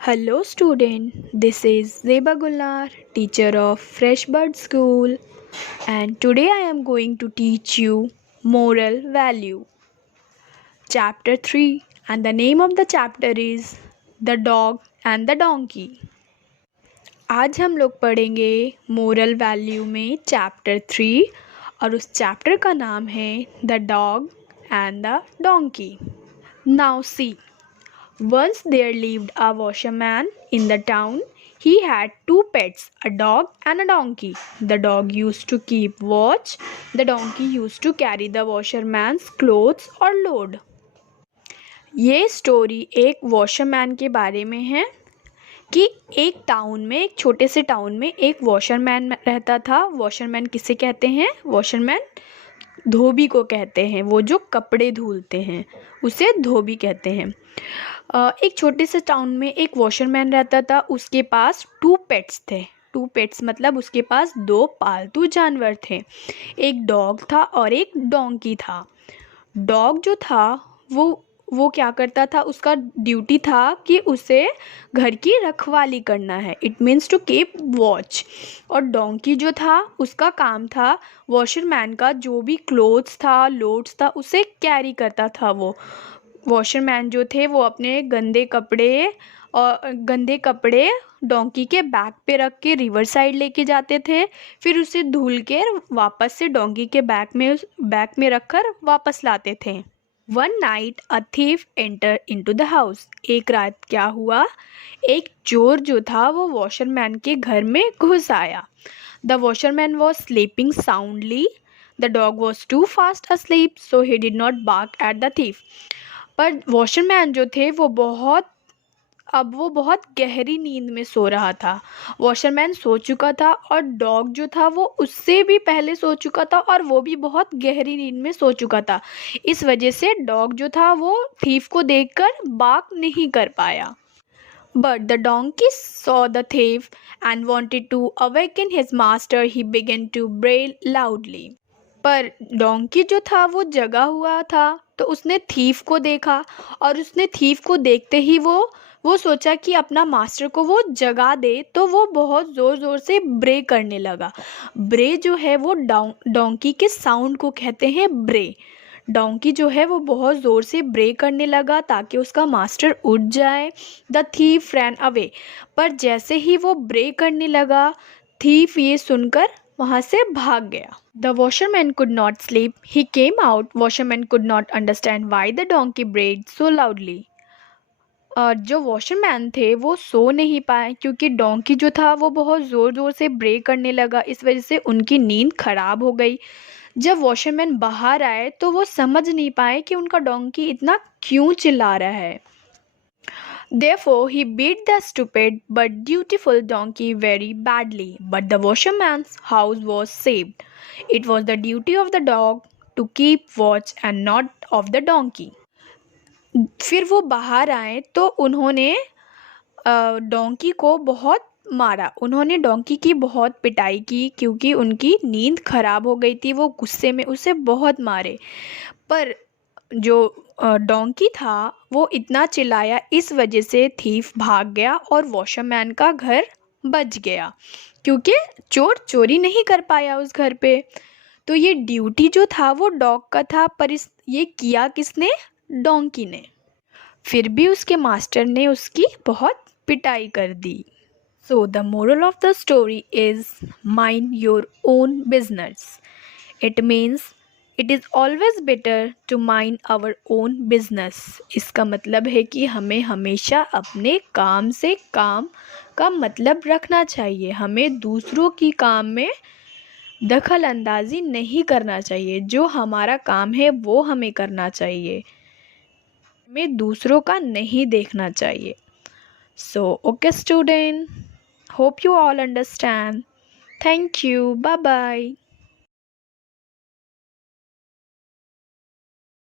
Hello student, this is Zeba Gulnar, teacher of Freshbird School, and today I am going to teach you moral value. Chapter 3, and the name of the chapter is The Dog and the Donkey. आज हम लोग पढ़ेंगे moral value में chapter 3 और उस chapter का नाम है the dog and the donkey. Now see. Once there lived a washerman in the town. He had two pets, a dog and a donkey. The dog used to keep watch. The donkey used to carry the washerman's clothes or load. ये story एक washerman के बारे में है कि एक town में, एक छोटे से टाउन में एक वॉशरमैन रहता था. वॉशरमैन किसे कहते हैं? वॉशरमैन धोबी को कहते हैं. वो जो कपड़े धुलते हैं उसे धोबी कहते हैं. एक छोटे से टाउन में एक वॉशरमैन रहता था. उसके पास टू पेट्स थे. टू पेट्स मतलब उसके पास दो पालतू जानवर थे. एक डॉग था और एक डोंकी था. डॉग जो था वो क्या करता था? उसका ड्यूटी था कि उसे घर की रखवाली करना है. It means to keep watch. और डोंकी जो था उसका काम था वॉशरमैन का जो भी क्लोथ्स था, लोड्स था, उसे कैरी करता था. वो वॉशरमैन जो थे वो अपने गंदे कपड़े डोंकी के बैक पे रख के रिवर साइड लेके जाते थे. फिर उसे धुल के वापस से डोंकी के बैक में रखकर वापस लाते थे. One night a thief enter into the house. एक रात क्या हुआ? एक चोर जो था वो वॉशरमैन के घर में घुस आया. The washerman was sleeping soundly. The dog was too fast asleep, so he did not bark at the thief. पर वॉशरमैन जो थे वो बहुत गहरी नींद में सो रहा था. वॉशरमैन सो चुका था और डॉग जो था वो उससे भी पहले सो चुका था और वो भी बहुत गहरी नींद में सो चुका था. इस वजह से डॉग जो था वो थीफ को देखकर बार्क नहीं कर पाया. But the donkey saw the thief and wanted to awaken his master. He began to bray loudly. पर डोंकी जो था वो जगा हुआ था तो उसने थीफ को देखा और उसने थीफ को देखते ही वो सोचा कि अपना मास्टर को वो जगा दे. तो वो बहुत ज़ोर ज़ोर से ब्रे करने लगा. ब्रे जो है वो डोंकी के साउंड को कहते हैं ब्रे. डोंकी जो है वो बहुत ज़ोर से ब्रे करने लगा ताकि उसका मास्टर उठ जाए. The thief ran away. पर जैसे ही वो ब्रे करने लगा थीफ ये सुनकर वहाँ से भाग गया. The washerman could not sleep. He came out. Washerman could not understand why the donkey bread so loudly. जो वॉशरमैन थे वो सो नहीं पाए क्योंकि डोंकी जो था वो बहुत ज़ोर ज़ोर से ब्रे करने लगा. इस वजह से उनकी नींद खराब हो गई. जब वॉशरमैन बाहर आए तो वो समझ नहीं पाए कि उनका डोंकी इतना क्यों चिल्ला रहा है. Therefore, he beat the stupid but dutiful donkey very badly. But the washerman's house was saved. It was the duty of the dog to keep watch and not of the donkey. फिर वो बाहर आए तो उन्होंने donkey को बहुत मारा. उन्होंने डोंकी की बहुत पिटाई की क्योंकि उनकी नींद खराब हो गई थी. वो गुस्से में उसे बहुत मारे. पर जो डोंकी था वो इतना चिल्लाया, इस वजह से थीफ भाग गया और वॉशरमैन का घर बच गया क्योंकि चोर चोरी नहीं कर पाया उस घर पे. तो ये ड्यूटी जो था वो डॉग का था पर ये किया किसने? डोंकी ने. फिर भी उसके मास्टर ने उसकी बहुत पिटाई कर दी. So the moral of the story is mind your own business. It means it is always better to mind our own business. इसका मतलब है कि हमें हमेशा अपने काम से काम का मतलब रखना चाहिए. हमें दूसरों की काम में दखल अंदाज़ी नहीं करना चाहिए. जो हमारा काम है वो हमें करना चाहिए. हमें दूसरों का नहीं देखना चाहिए. So okay student, hope you all understand. Thank you. Bye bye.